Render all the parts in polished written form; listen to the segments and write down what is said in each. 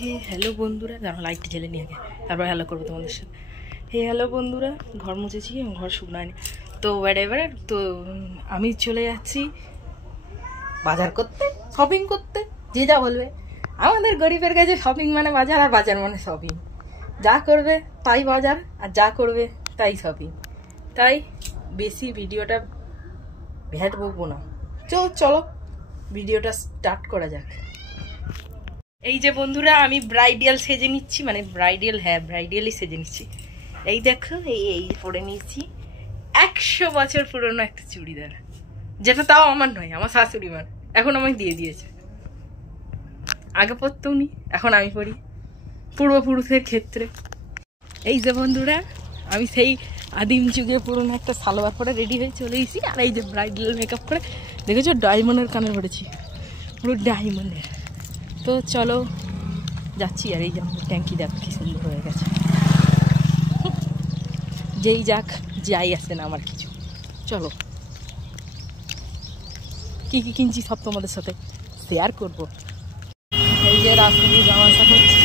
হে hello বন্ধুরা, দাঁড়াও লাইটটা জ্বেলে নিয়ে আগে, তারপর হ্যালো করবো তোমাদের সাথে। হে হ্যালো বন্ধুরা, ঘর মুছেছি, ঘর শুকনো হয়নি তো এবার তো আমি চলে যাচ্ছি বাজার করতে, শপিং করতে। যে যা বলবে, আমাদের গরিবের কাছে শপিং মানে বাজার, আর বাজার মানে শপিং। যা করবে তাই বাজার, আর যা করবে তাই শপিং। তাই বেশি ভিডিওটা ভ্যাট বকবো না, চলো ভিডিওটা স্টার্ট করা যাক। এই যে বন্ধুরা, আমি ব্রাইডাল সেজে নিচ্ছি, মানে ব্রাইডালই সেজে নিচ্ছি। এই দেখো, এই পরে নিয়েছি 100 বছর পুরনো একটা চুড়িদার, যেটা তাও আমার নয়, আমার শাশুড়ি মার, এখন আমাকে দিয়ে দিয়েছে। আগে পরতেও নি, এখন আমি পরি, পূর্বপুরুষের ক্ষেত্রে। এই যে বন্ধুরা, আমি সেই আদিম যুগে পুরনো একটা সালোয়ার পরে রেডি হয়ে চলে এসেছি। আর এই যে ব্রাইডাল মেকআপ করে, দেখেছো ডায়মন্ডের কানে পড়েছি, পুরো ডায়মন্ডের। তো চলো যাচ্ছি। আর এই যে আমাদের ট্যাঙ্কি দেখ কি সুন্দর হয়ে গেছে। যেই যাক, যাই আসে না আমার কিছু। চলো, কি কি কিনছি সব তোমাদের সাথে শেয়ার করবো। এই যে রাস্তা দিয়ে যাওয়া আসা করছে,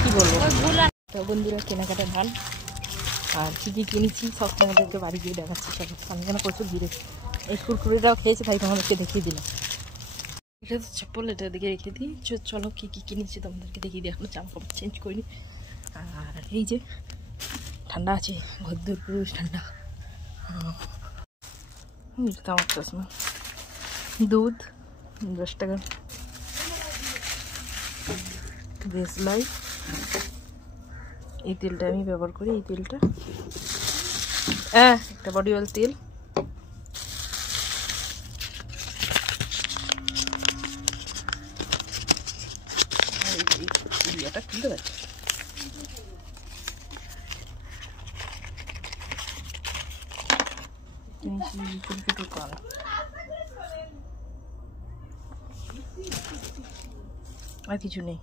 কি বলবো তো বন্ধুরা, কেনাকাটা ধান। আর কি কি কিনেছি সব তোমাদেরকে বাড়ি গিয়ে দেখাচ্ছি। সব আমি যেন প্রচুর ভিড়ে, এই কুরকুরেটাও খেয়েছে, তাই তোমাদেরকে দেখিয়ে দিলাম। এটা তো চপ্পল, এটা দিকে রেখে দিই। চলো কি কি কিনেছি তোমাদেরকে দেখিয়ে দিই। এখনো জামা কাপড় চেঞ্জ করিনি। আর এই যে ঠান্ডা আছে, ঘদ্দুর পুরুষ ঠান্ডা। আমার চশমা, দুধ 10 টাকা, দেশলাই, এই তেলটা আমি ব্যবহার করি। এই তেলটা একটা বডি অয়েল তেল, খুলতে পারছি। আর কিছু নেই।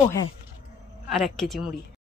ও হ্যাঁ, আর 1 কেজি মুড়ি।